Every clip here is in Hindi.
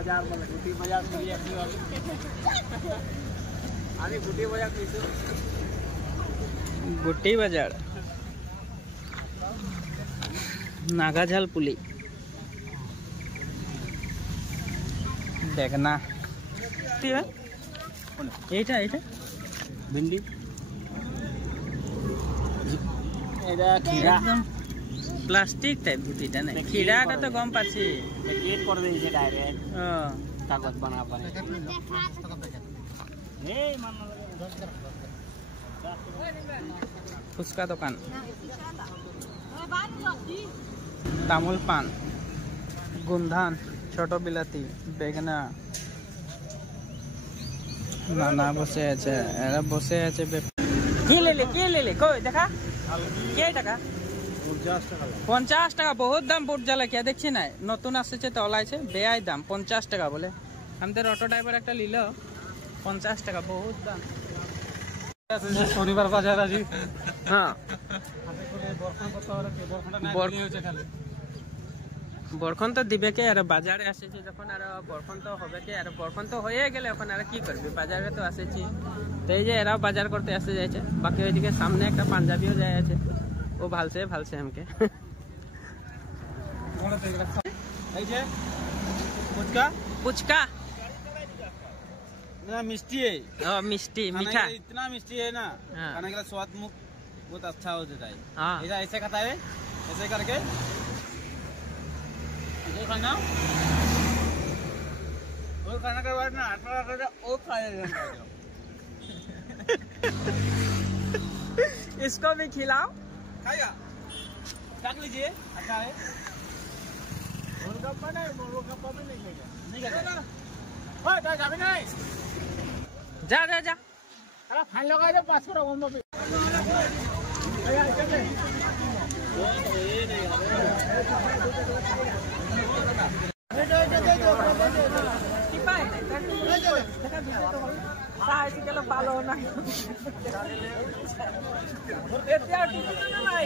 बाजार बोले गुटी बाजार मिली आधी गुटी बाजार किसो गुटी बाजार नागाझाल पुली देखना এইটা এইটা भिंडी এটা খিরা প্লাস্টিক টাইপ গুটিটা না খিরাটা তো গম পাচ্ছি কেট করে দিয়েছে ডাইরেক্ট কাগজ বানা পারে এই মান ফুচকা দোকান তামুল পান গুন্ধান ছোট বিলাতি বেগনা নানা বসে আছে এরা বসে আছে কি লেলে কই দেখা কে টাকা 50 টাকা বহুত দাম বুট জ্বালা কে দেখছি না নতুন আসছে তলাইছে বেআই দাম 50 টাকা বলে আমাদের অটো ড্রাইভার একটা নিল 50 টাকা বহুত দাম শনিবার বাজার আজি হ্যাঁ বরখন তো দিবে কে আর বাজারে আসেছি যখন আর বরখন তো হবে কে আর বরখন তো হয়ে গেলে এখন আর কি করবি বাজারে তো আসেছি তো এই যে এরাও বাজার করতে আসে যাইছে বাকি ওইদিকে সামনে একটা পাঞ্জাবিও যায় আছে ও ভালছে আমাকে এই যে ফুচকা पुचका ना मिष्टी है मिष्टी मीठा इतना मिष्टी है ना खाने का स्वाद मुख बहुत अच्छा हो जाता है हाँ ऐसे खाता है ऐसे करके वो खाना और खाना के बाद ना आटा कर और खाएगा इसको भी खिलाओ खाएगा रख लीजिए अच्छा है गोलगप्पा नहीं गोलगप्पा भी नहीं खाएगा नहीं खाएगा ओए तो जाबी नहीं जा अरे फाइन लगा दे 500 टाका बम पे आया चले साइकिल पालो ना एतिया टिकट ना भाई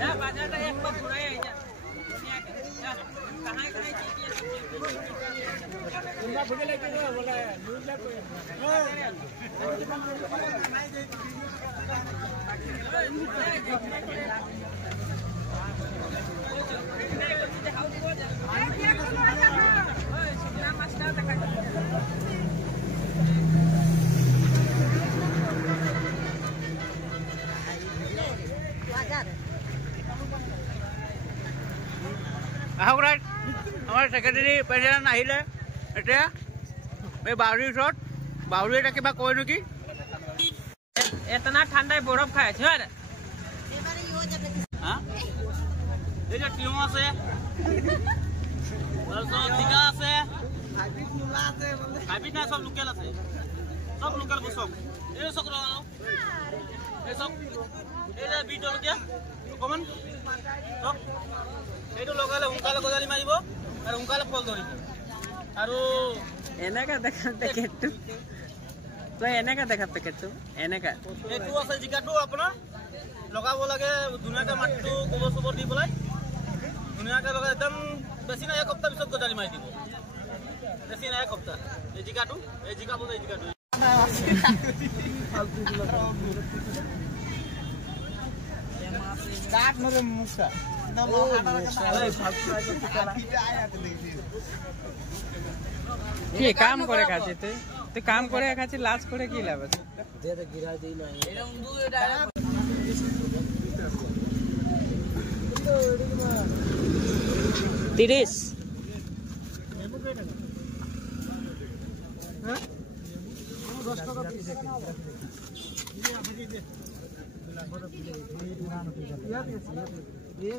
जा बाजार का एक बार घुराए जा कहां तुमरा भूल लेके बोला है न्यूज़ ला कोई हमारे सेक्रेटरी प्रेसिडेंट আহিলে এতিয়া এই বাউরির শট বাউরি এটা কিবা কই নকি এতনা ঠান্ডায় বরফ খায় আছে আরে এবারে ইও যাবে হ্যাঁ এই যে টিও আছে অলসো দিগা আছে হাইব্রিড নুলা আছে বলে হাইব্রিড না সব লোকাল আছে সব লোকাল বসক এই সব লাগানো এই সব এই যে বিটল কে কমন সব এইটো লগালে উনকালে গজালি মারিব আর উনকালে ফল ধরিব আৰু এনেকা দেখাতে কেটু তো এনেকা দেখাতে কেটু এনেকা এইটো আছে জিকাটো আপোনাৰ লগাব লাগে ধুনীয়াকে মাটিটো গোবৰ চবৰ দি বলাই ধুনীয়াকে লগাই একদম বেছি না এক সপ্তাহ পিছত গজালি মাৰি দিব বেছি না এক সপ্তাহ এই জিকাটো এই জিকা বলে এই জিকাটো কাট নরে মুছা কি কাম করে খাচ্ছে তুই কাম করে খাচ্ছি লাজ করে কি লাভ আছে দে গিরা দেই না এরকম দুই ডাইরেক্ট 30 নেমু কত টাকা হ্যাঁ 10 টাকা পিস ये আপনি দে ये